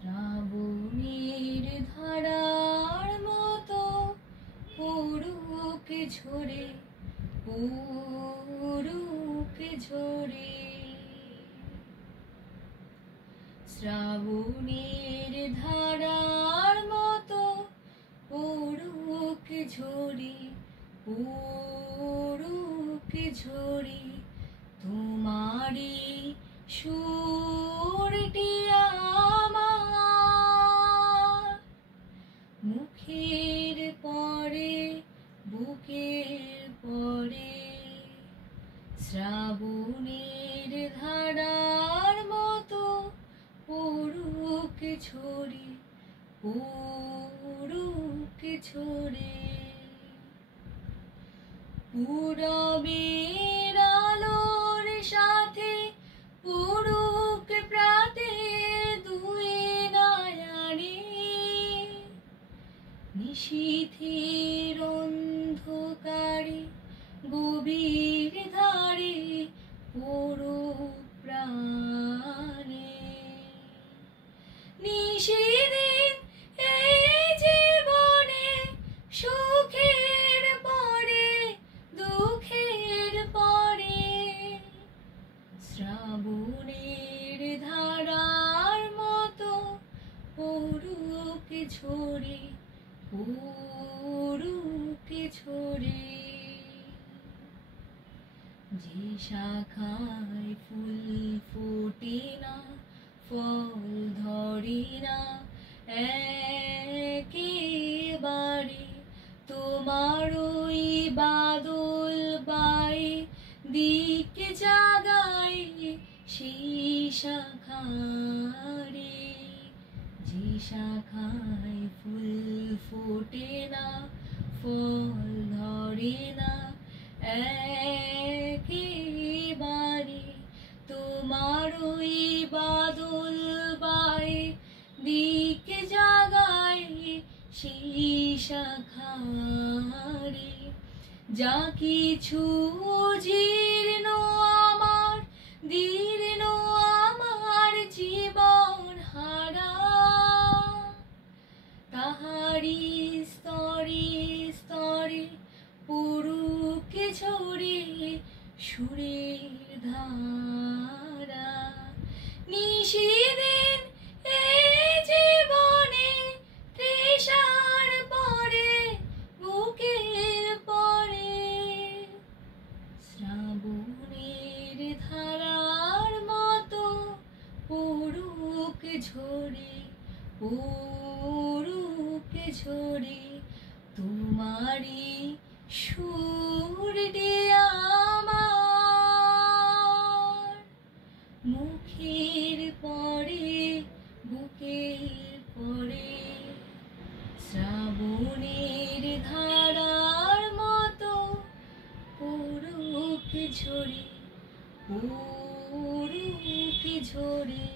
শ্রাবণের ধারার মতো পড়ুক ঝরে, পড়ুক ঝরে। শ্রাবণের ধারার মতো পড়ুক ঝরে, পড়ুক ঝরে। তোমারই সুরটি আমার মুখের পরে, বুকের পরে। শ্রাবণের ধারার মতো পড়ুক ঝরে, পড়ুক ঝরে। পূরবের আলোর সাথে পড়ুক প্রাতে দুই নয়নে। নিশীথের অন্ধকারে গভীর ধারে পড়ুক প্রাণে। নিশিদিন এই জীবনে সুখের পরে, দুঃখের পরে। শ্রাবণের ধারার মতো পড়ুক ঝরে, পড়ুক ঝরে। যে শাখায় ফুল ফোটে না, ফল ধরে না একেবারে, তোমার ওই বাদল বায়ে দিক জাগায় সেই শাখারে। যে শাখায় ফুল ফোটে না, ফল ধরে না একেবারে, তোমার ওই বাদল বায়ে দিক জাগায় সেই শাখারে। যা কিছু জীর্ণ আমার, দীর্ণ আমার জীবন হারা, তাহারি স্তরে স্তরে পড়ুক ঝরে সুরের ধারা। নিশিদিন এই জীবনে তৃষার পরে, বুকের পরে। শ্রাবণের ধারার মতো পড়ুক ঝরে, পড়ুক ঝরে। তোমারই সুরটি আমার মুখের পরে, বুকের পরে। শ্রাবণের ধারার মতো পড়ুক ঝরে, পড়ুক ঝরে।